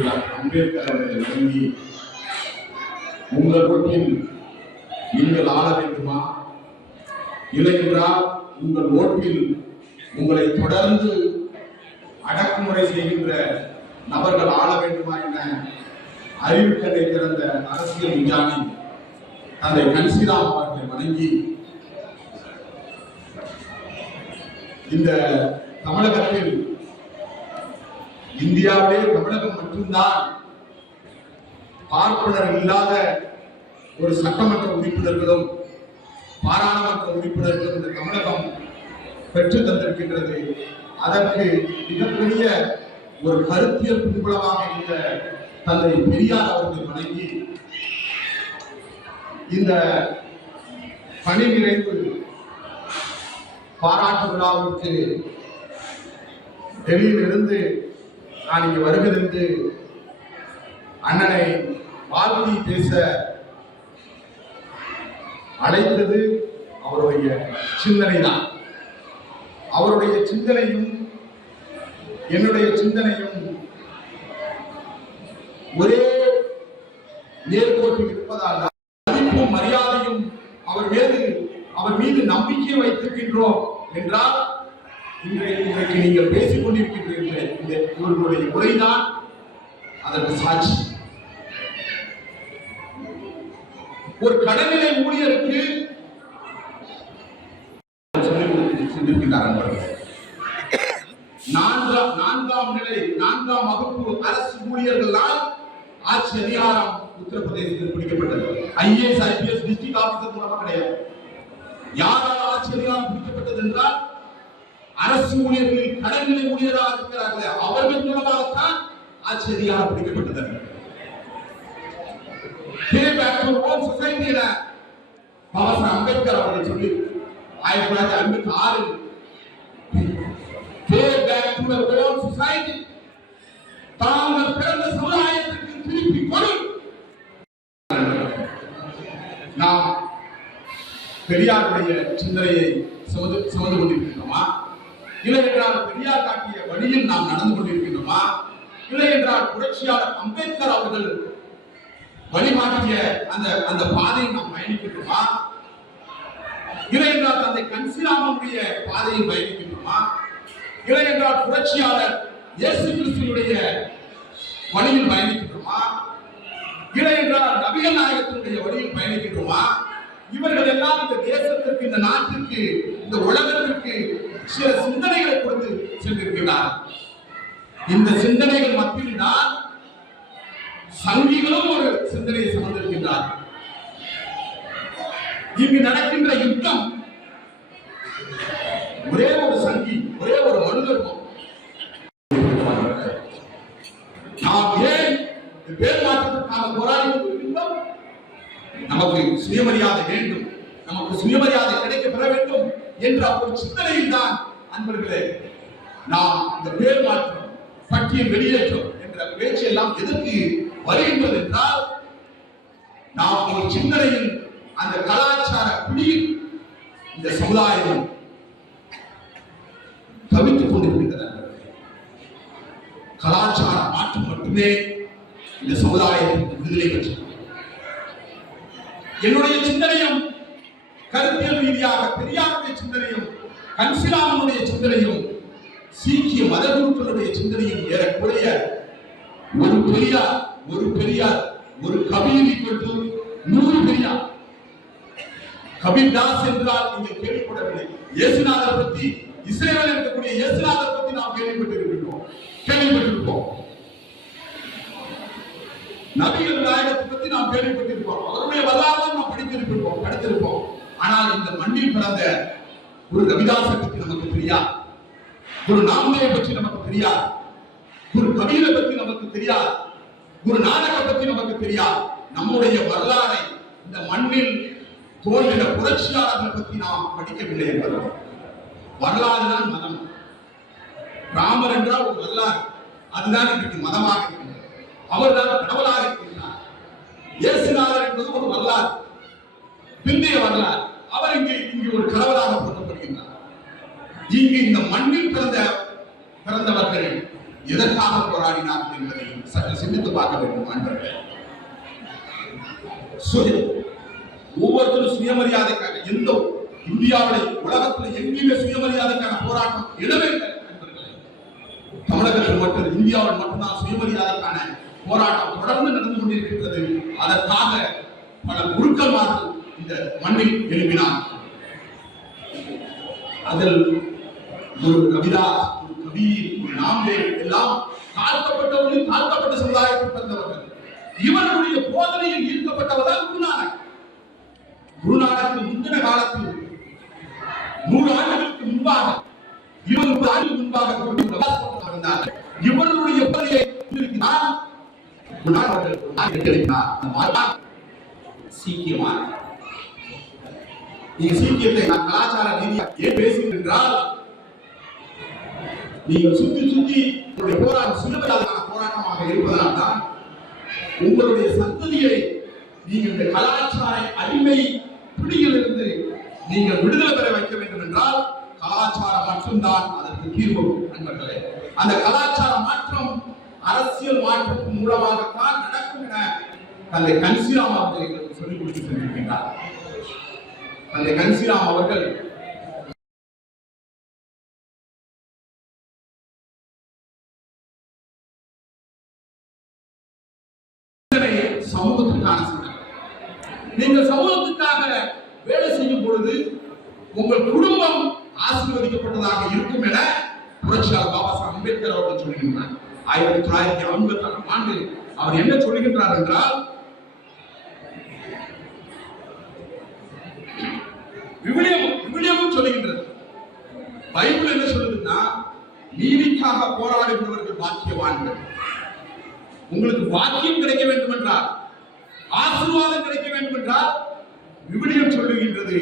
Doctor Ambedkar அவர்களை வணங்கி உங்கள் ஓட்டில் நீங்கள் ஆள வேண்டுமா? இல்லையென்றால் உங்கள் ஓட்டில் உங்களை தொடர்ந்து அடக்குமுறை செய்கின்ற நபர்கள் ஆள வேண்டுமா என அறிவுக்கடை பிறந்த அரசியல் விஞ்ஞானி தந்தை கன்சிராம் அவர்களை வணங்கி இந்த தமிழகத்தில் இந்தியாவிலே தமிழகம் மட்டும்தான் பார்ப்பனர் இல்லாத ஒரு சட்டமன்ற உறுப்பினர்களும் பாராளுமன்ற உறுப்பினர்களும் இந்த தமிழகம் பெற்று தந்திருக்கின்றது. அதற்கு மிகப்பெரிய ஒரு கருத்தியல் பின்புலமாக இருந்த தந்தை பெரியார் அவர்கள் வணங்கி இந்த பணி நிறைவு பாராட்டு விழாவிற்கு டெல்லியிலிருந்து நான் இங்கு வருகிறது அண்ணனை வாழ்த்தி பேச அழைத்தது அவருடைய சிந்தனை தான் அவருடைய சிந்தனையும் என்னுடைய சிந்தனையும் ஒரே நேர்கோட்டில் இருப்பதால் மதிப்பும் மரியாதையும் அவர் மீது அவர் மீது நம்பிக்கை வைத்திருக்கின்றோம் என்றால் இன்றைக்கு இன்றைக்கு நீங்கள் பேசிக் கொண்டிருக்கின்ற இந்த இவர்களுடைய உரைதான் அதற்கு சாட்சி. ஒரு கடநிலை ஊழியருக்கு நான்காம் நான்காம் நிலை நான்காம் வகுப்பு அரசு ஊழியர்களால் ஆட்சி அதிகாரம் உத்தரப்பிரதேசத்தில் பிடிக்கப்பட்டது. ஐஏஎஸ் ஐபிஎஸ் டிஸ்ட்ரிக்ட் ஆபீசர் மூலமாக கிடையாது. யாரால் ஆட்சி அதிகாரம் பிடிக்கப்பட்டது என்றால் அரசு ஊழியர்களில் கடநிலை ஊழியராக இருக்கிறார்களே அவர்கள் மூலமாகத்தான் ஆச்சரியாக அதிகாரம் பிடிக்கப்பட்டது. பே பேக் அம்பேத்கர் அவர்கள் சொல்லி ஆயிரத்தி தொள்ளாயிரத்தி ஐம்பத்தி ஆறு சொசைட்டி தாங்கள் பிறந்த சமுதாயத்திற்கு திருப்பி கொடு. நாம் பெரியாருடைய சிந்தனையை சுமந்து கொண்டிருக்கிறோமா? இல்லை என்றால் பெரியார் காட்டிய வழியில் நாம் நடந்து கொண்டிருக்கின்றோமா? இல்லை என்றால் புரட்சியாளர் அம்பேத்கர் அவர்கள் வழிமாற்றிய அந்த அந்த பாதையை நாம் பயணிக்கின்றோமா? இல்லை என்றால் தந்தை கன்சிராமனுடைய பாதையை பயணிக்கின்றோமா? இல்லை என்றால் புரட்சியாளர் இயேசு கிறிஸ்துவனுடைய வழியில் பயணிக்கின்றோமா? இல்லை என்றால் நபிகள் நாயகத்தினுடைய வழியில் பயணிக்கின்றோமா? இவர்கள் எல்லாம் இந்த தேசத்திற்கு இந்த நாட்டிற்கு இந்த உலகத்திற்கு சில சிந்தனைகளை கொடுத்து சென்றிருக்கிறார். இந்த சிந்தனைகள் மத்தியில் தான் சங்கிகளும் ஒரு சிந்தனையை சுமந்திருக்கின்றார் இங்கு நடக்கின்ற யுத்தம் ஒரே ஒரு சங்கி ஒரே ஒரு அனுதர்வம் நாம் ஏன் இந்த பேர் மாற்றத்திற்காக போராடி கொண்டிருக்கின்றோம்? நமக்கு சுயமரியாதை வேண்டும். நமக்கு சுயமரியாதை கிடைக்க பெற வேண்டும். என்ற ஒரு சிந்தனையில் தான் அன்பர்களே நாம் இந்த பேர் மாற்றம் பட்டியல் வெளியேற்றம் என்ற பேச்சு எல்லாம் எதற்கு வருகின்றது என்றால் நாம் ஒரு சிந்தனையில் அந்த கலாச்சார குடியில் இந்த சமுதாயம் தவித்துக் கொண்டிருக்கின்றன கலாச்சார மாற்றம் மட்டுமே இந்த சமுதாயத்திற்கு விடுதலை பெற்றது என்னுடைய சிந்தனையும் கருத்தியல் ரீதியாக பெரியாருடைய கன்சிலாமனுடைய சிந்தனையும் சீக்கிய மதகுருக்களுடைய சிந்தனையும் ஏறக்குறைய ஒரு பெரியார் ஒரு பெரியார் ஒரு கபீர் கொண்டு நூறு பெரியார். கபீர் தாஸ் என்றால் நீங்கள் கேள்விப்படவில்லை. இயேசுநாதர் பற்றி இஸ்ரேலில் இருக்கக்கூடிய இயேசுநாதர் பற்றி நாம் கேள்விப்பட்டிருக்கிறோம் கேள்விப்பட்டிருப்போம். நபிகள் நாயகத்தை பற்றி நாம் கேள்விப்பட்டிருப்போம். அவருடைய வரலாறு நாம் படித்திருப்போம் படித்திருப்போம். ஆனால் இந்த மண்ணில் பிறந்த ஒரு ரவிதாசை பற்றி நமக்கு தெரியாது. ஒரு நாமதேவை பற்றி நமக்கு தெரியாது. ஒரு கபீரை பற்றி நமக்கு தெரியாது. ஒரு நாடக பற்றி நமக்கு தெரியாது. நம்முடைய வரலாறை இந்த மண்ணில் தோன்றின புரட்சியாளர்கள் பற்றி நாம் படிக்கவில்லை என்பது. வரலாறு தான் மதம். ராமர் என்றால் ஒரு வரலாறு. அதுதான் இன்றைக்கு மதமாக இருக்கின்றது. அவர்தான் கடவுளாக இருக்கின்றார். இயேசுநாதர் என்பது ஒரு வரலாறு. பிந்தைய வரலாறு. அவர் இங்கே இங்கே ஒரு கடவுளாக இங்கு இந்த மண்ணில் பிறந்த பிறந்தவர்கள் எதற்காக போராடினார்கள் என்பதை சற்று சிந்தித்து பார்க்க வேண்டும் அன்பர்களே. ஒவ்வொருத்தரும் சுயமரியாதைக்காக எந்த இந்தியாவில் உலகத்தில் எங்கேயுமே சுயமரியாதைக்கான போராட்டம் இடமே தமிழகத்தில் மட்டும் இந்தியாவில் மட்டும்தான் சுயமரியாதைக்கான போராட்டம் தொடர்ந்து நடந்து கொண்டிருக்கின்றது. அதற்காக பல குருக்கள்மார்கள் இந்த மண்ணில் எழுப்பினார் அதில் ஒரு கவிதா ஒரு கபீர் ஒரு நாம்தேவ் எல்லாம் தாழ்த்தப்பட்டவர்கள் தாழ்த்தப்பட்ட சமுதாயத்தில் பிறந்தவர்கள் இவர்களுடைய போதனையில் ஈர்க்கப்பட்டவர்தான் குருநானக். குருநானக்கு முந்தின காலத்தில் நூறு ஆண்டுகளுக்கு முன்பாக இருபது முப்பது ஆண்டுகளுக்கு முன்பாக குரு ரவிதாஸ் இவர்களுடைய போதனையை சீக்கியமான சீக்கியத்தை நான் கலாச்சார ரீதியாக ஏன் பேசுகின்றால் நீங்கள் சுத்தி சுத்தி உங்களுடைய போராட்டம் சுயமரியாதைக்கான போராட்டமாக இருப்பதால் தான் உங்களுடைய சந்ததியை நீங்கள் இந்த கலாச்சார அடிமை பிடியிலிருந்து நீங்கள் விடுதலை பெற வைக்க வேண்டும் என்றால் கலாச்சாரம் மட்டும்தான் அதற்கு தீர்வு நண்பர்களே. அந்த கலாச்சார மாற்றம் அரசியல் மாற்றம் மூலமாகத்தான் நடக்கும் என தந்தை கன்சிராம் அவர்கள் எங்களுக்கு சொல்லிக் கொடுத்து சென்றிருக்கின்றார். தந்தை கன்சிராம் அவர்கள் சமூகத்திற்கான நீங்கள் சமூகத்துக்காக வேலை செய்யும் பொழுது உங்கள் குடும்பம் ஆசீர்வதிக்கப்பட்டதாக இருக்கும் என புரட்சியாளர் பாபா சாஹ் அம்பேத்கர் அவர்கள் சொல்கின்றார். ஆயிரத்தி தொள்ளாயிரத்தி ஐம்பத்தி ஆறாம் ஆண்டு அவர் என்ன சொல்கின்றார் என்றால் விவிலியம் விவிலியமும் சொல்லுகின்றது பைபிள் என்ன சொல்லுதுன்னா நீதிக்காக போராடுகிறவர்கள் பாக்கியவான்கள். உங்களுக்கு வாக்கியம் கிடைக்க வேண்டும் என்றால் ஆசீர்வாதம் கிடைக்க வேண்டும் என்றால் விவிலியம் சொல்லுகின்றது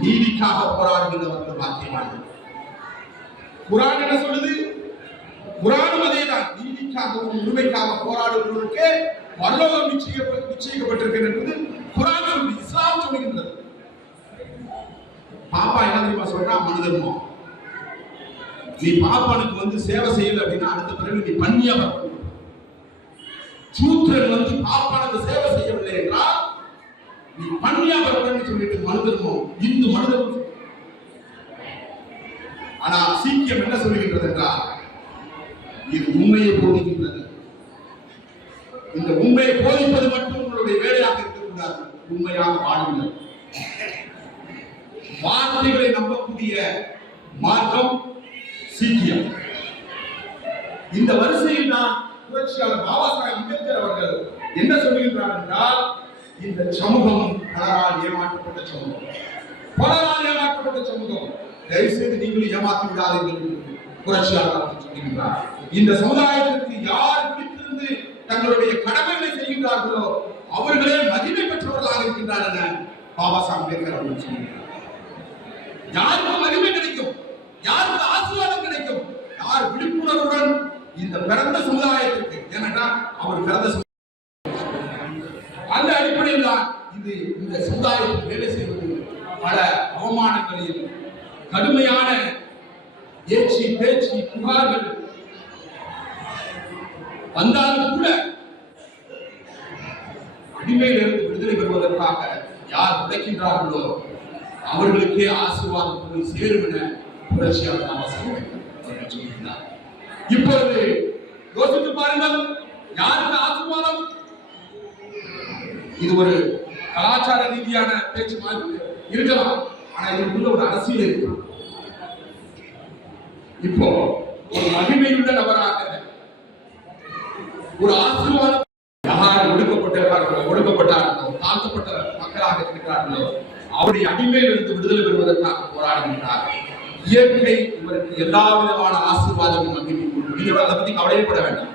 நீதிக்காக போராடுகின்றவர்கள் பாக்கியமானது குரான் என்ன சொல்லுது? குரானும் அதேதான். நீதிக்காகவும் உரிமைக்காக போராடுபவர்களுக்கு பரலோகம் நிச்சயிக்கப்பட்டிருக்கிறது என்பது குரான் சொல்லி இஸ்லாம் சொல்லுகின்றது. பாப்பா என்ன தெரியுமா சொல்றா? மனதர்மம். நீ பாப்பானுக்கு வந்து சேவை செய்யல அப்படின்னா அடுத்த பிறகு நீ பண்ணியா சூத்திரன் வந்து பாப்பானுக்கு சேவை செய்யவில்லை என்றால் நீ பண்ணியா வரணும்னு சொல்லிட்டு மனு இந்து மனு ஆனா சீக்கியம் என்ன சொல்லுகின்றது என்றால் இது உண்மையை போதிக்கின்றது. இந்த உண்மையை போதிப்பது மட்டும் உங்களுடைய வேலையாக இருக்கக்கூடாது. உண்மையாக வாழுங்கள். வார்த்தைகளை நம்பக்கூடிய மார்க்கம் சீக்கியம். இந்த வரிசையில் நான் புரட்சியாளர் பாபா சாஹிப் அம்பேத்கர் அவர்கள் என்ன சொல்லுகின்றார் என்றால் இந்த சமூகம் பலரால் ஏமாற்றப்பட்ட சமூகம். பலரால் ஏமாற்றப்பட்ட சமூகம். தயவு செய்து நீங்களும் ஏமாற்றி விடாதீர்கள் புரட்சியாளர் சொல்லுகின்றார் இந்த சமுதாயத்திற்கு யார் பிடித்திருந்து தங்களுடைய கடமைகளை செய்கின்றார்களோ அவர்களே மகிமை பெற்றவர்களாக இருக்கின்றார் என பாபா சாஹிப் அம்பேத்கர் அவர்கள் சொல்லுகிறார் யாருக்கும் மகிமை கிடைக்கும்? யாருக்கு ஆசீர்வாதம் கிடைக்கும்? யார் விழிப்புணர்வுடன் இந்த பிறந்த சமுதாயத்துக்கு. ஏனென்றால் அவர் பிறந்த அந்த அடிப்படையில் தான் இது இந்த சமுதாயத்தில் வேலை செய்வது. பல அவமானங்களையும் கடுமையான ஏச்சி பேச்சு புகார்கள் வந்தாலும் கூட அடிமையிலிருந்து விடுதலை பெறுவதற்காக யார் உழைக்கின்றார்களோ அவர்களுக்கே ஆசீர்வாதம் சேருவன சேரும் என புரட்சியாளர் தாமஸ் இப்பொழுது யோசித்து பாருங்கள் யாருக்கு ஆசீர்வாதம்? இது ஒரு கலாச்சார ரீதியான பேச்சு மாதிரி இருக்கலாம் ஆனா இதுக்குள்ள ஒரு அரசியல் இருக்கு. இப்போ ஒரு மகிமையுள்ள நபராக ஒரு ஆசீர்வாதம் யார் ஒடுக்கப்பட்டார்களோ ஒடுக்கப்பட்டார்களோ தாழ்த்தப்பட்ட மக்களாக இருக்கிறார்களோ அவருடைய அடிமையிலிருந்து விடுதலை பெறுவதற்காக போராடுகின்றார் இயற்கை இவருக்கு எல்லா விதமான ஆசீர்வாதமும் மகிழ்ச்சி கொடுக்கும். நீங்க அதை பத்தி கவலையே பட வேண்டாம்.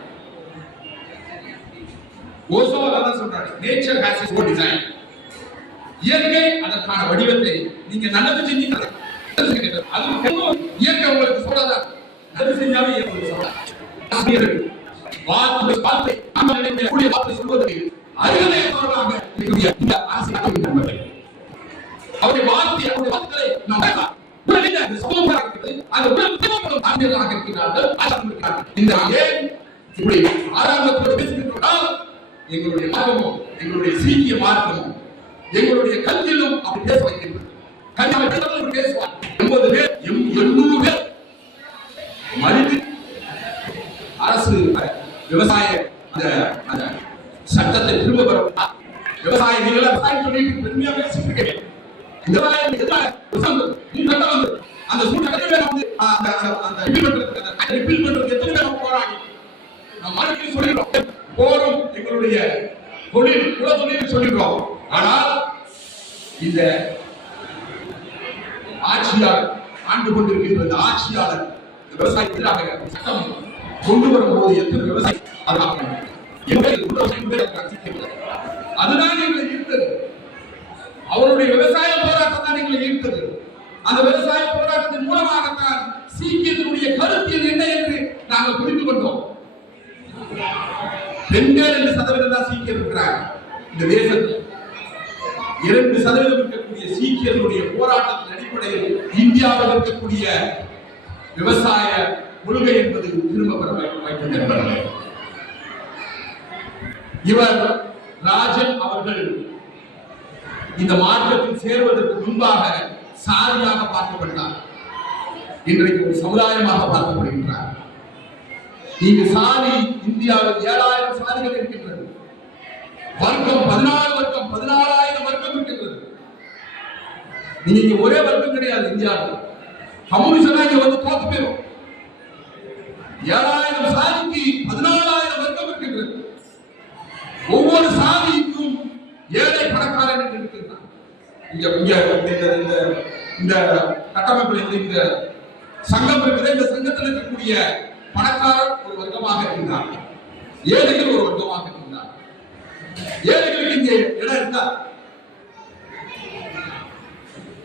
ஓசோ அதான் சொல்றாரு. Nature has is own design இயற்கை அதற்கான வடிவத்தை நீங்க நல்லது செஞ்சீங்க அது இயற்கை உங்களுக்கு சொல்லாதா? நல்லது செஞ்சாலும் இயற்கை உங்களுக்கு சொல்லலாம் வார்த்தை வார்த்தை நம்ம நினைக்கக்கூடிய வார்த்தை சொல்வதற்கு இந்த நண்பர்கள். அவருடைய வார்த்தை அவருடைய வார்த்தைகளை நாம் அந்த உடல் ஆசிரியராக இருக்கிறார்கள். இந்த ஏன் இப்படி ஆரம்பத்தில் எங்களுடைய மார்க்கமும் எங்களுடைய சீக்கிய மார்க்கமும் எங்களுடைய கல்வியிலும் அப்படி பேச வைக்கின்றது. பேசுவார்? எண்பது பேர் எண்ணூறு பேர். மறுத்து அரசு விவசாய அந்த அந்த சட்டத்தை திரும்ப பெற விவசாயிகளை விவசாயம் சொல்லிட்டு பெருமையாக பேசிட்டு இருக்கேன் இந்த விவசாயம் எதிராக இந்த சட்டம் வந்து. அந்த சூழ்நிலை எத்தனை பேர் வந்து ஆ, அந்த அந்த அந்த அந்த எத்தனை பேர் போராடி நாம் மறுபடியும் சொல்லிடுறோம். போரும் எங்களுடைய தொழில் குல தொழில் சொல்லிடுறோம். ஆனால் இந்த ஆட்சியாளர் ஆண்டு கொண்டிருக்கின்ற இந்த ஆட்சியாளர் இந்த சட்டம் கொண்டு வரும்போது எத்தனை விவசாயி பாதுகாக்கணும் எங்களை உள்ள செய்வதை ரசிக்கிறது. அதுதான் எங்களை ஈர்த்தது அவருடைய விவசாய போராட்டம் தான் எங்களை ஈர்த்தது அந்த விவசாய போராட்டத்தின் மூலமாகத்தான் சீக்கியத்தினுடைய கருத்தியல் என்ன என்று நாங்கள் புரிந்து கொண்டோம். பெண்கள் ரெண்டு சதவீதம் தான் சீக்கியம் இருக்கிறார் இந்த தேசத்தில் இரண்டு சதவீதம் இருக்கக்கூடிய சீக்கியர்களுடைய போராட்டத்தின் அடிப்படையில் இந்தியாவில் இருக்கக்கூடிய விவசாய கொள்கை என்பது திரும்ப பெற வைத்தது என்பது இவர் ராஜன் அவர்கள் இந்த மார்க்கத்தில் சேர்வதற்கு முன்பாக சாதியாக பார்க்கப்பட்டார் இன்றைக்கு ஒரு சமுதாயமாக பார்க்கப்படுகின்றார். இங்கு சாதி இந்தியாவில் ஏழாயிரம் சாதிகள் இருக்கின்றது. வர்க்கம் பதினாலு வர்க்கம் பதினாலாயிரம் வர்க்கம் இருக்கின்றது. நீங்க இங்க ஒரே வர்க்கம் கிடையாது இந்தியாவில். கம்யூனிஸ்டா இங்க வந்து தோத்து போயிடும் ஏழாயிரம் சாதிக்கு பதினாலாயிரம் வர்க்கம் இருக்கின்றது. ஒவ்வொரு சாதிக்கும் ஏழை பணக்காரன் என்று இருக்கின்றான். இங்க இங்க இந்த இந்த இந்த கட்டமைப்பில் இந்த சங்கம் இருக்கிற இந்த சங்கத்தில் இருக்கக்கூடிய பணக்காரர் ஒரு வர்க்கமாக இருந்தார். ஏழைகள் ஒரு வர்க்கமாக இருந்தார். ஏழைகளுக்கு இங்கே இடம் இருந்தார்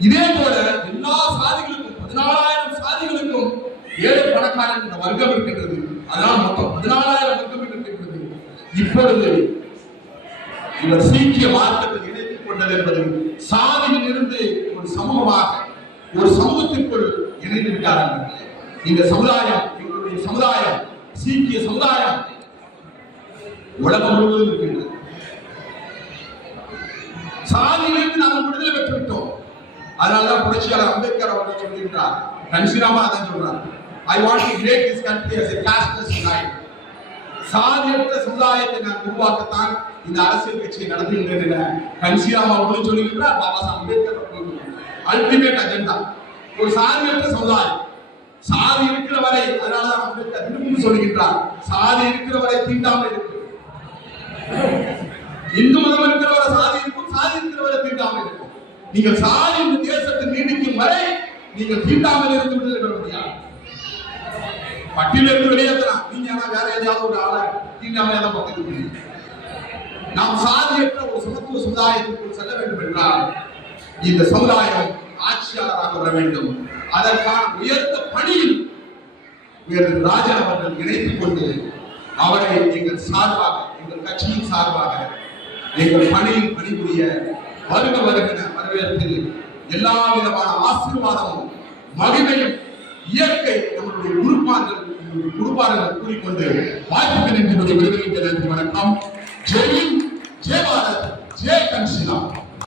இதே போல எல்லா சாதிகளுக்கும் பதினாலாயிரம் சாதிகளுக்கும் ஏழை பணக்காரன் இந்த வர்க்கம் இருக்கின்றது. அதனால் மொத்தம் பதினாலாயிரம் வர்க்கம் இருக்கின்றது. இப்பொழுது இவர் சீக்கிய மார்க்கத்தில் இணைத்துக் கொண்டது என்பது சாதியில் இருந்து ஒரு சமூகமாக ஒரு சமூகத்திற்குள் இணைந்து விட்டார்கள். இந்த சமுதாயம் எங்களுடைய சமுதாயம் சீக்கிய சமுதாயம் உலகம் முழுவதும் இருக்கின்றது. சாதியிலிருந்து நாம் விடுதலை பெற்றுவிட்டோம் அதனாலதான் புரட்சியாளர் அம்பேத்கர் அவர்கள் சொல்கின்றார் கன்சிராமா அதான் சொல்றார் I want to create this country as a cashless society சாதியற்ற சமுதாயத்தை நான் உருவாக்கத்தான் இந்த அரசியல் கட்சியை நடத்துகின்றேன் என கன்சிராமா அவர்களும் சொல்லுகின்றார் பாபா சாஹ் அம்பேத்கர் அல்டிமேட் அஜெண்டா ஒரு சாதியற்ற சமுதாயம். சாதி இருக்கிற வரை அதனாலதான் அம்பேத்கர் திரும்பவும் சொல்கின்றார். சாதி இருக்கிற வரை தீண்டாமல் இருக்கு. இந்து மதம் இருக்கிறவரை சாதி இருக்கும் சாதி இருக்கிறவரை தீண்டாமல் இருக்கும் நீங்கள் சாதி இந்த தேசத்தில் நீடிக்கும் வரை நீங்கள் தீண்டாமல் இருந்து விடுதலை பெற முடியாது. பட்டியலிருந்து வெளியேற்றலாம். நீங்க ஆனா வேற ஏதாவது ஒரு ஆளை தீண்டாமல் தான் பார்த்துக்க முடியும். நாம் சாதியற்ற ஒரு சமத்துவ சமுதாயத்திற்குள் செல்ல வேண்டும் என்றால் இந்த சமுதாயம் ஆட்சியாளராக வர வேண்டும். அதற்கான உயர்ந்த பணியில் உயர்ந்த ராஜா அவர்கள் இணைத்துக் கொண்டு அவரை எங்கள் சார்பாக எங்கள் கட்சியின் சார்பாக எங்கள் பணியில் பணிபுரிய வருக வருகிற வரவேற்பில் எல்லா விதமான ஆசீர்வாதமும் மகிமையும் இயற்கை நம்முடைய குருப்பார்கள் குருப்பார்கள் கூறிக்கொண்டு வாய்ப்புகள் என்று விடுதலை நன்றி வணக்கம். ஜெய் ஹிந்த், ஜெய் பாரத் ஜெய் கன்சிலா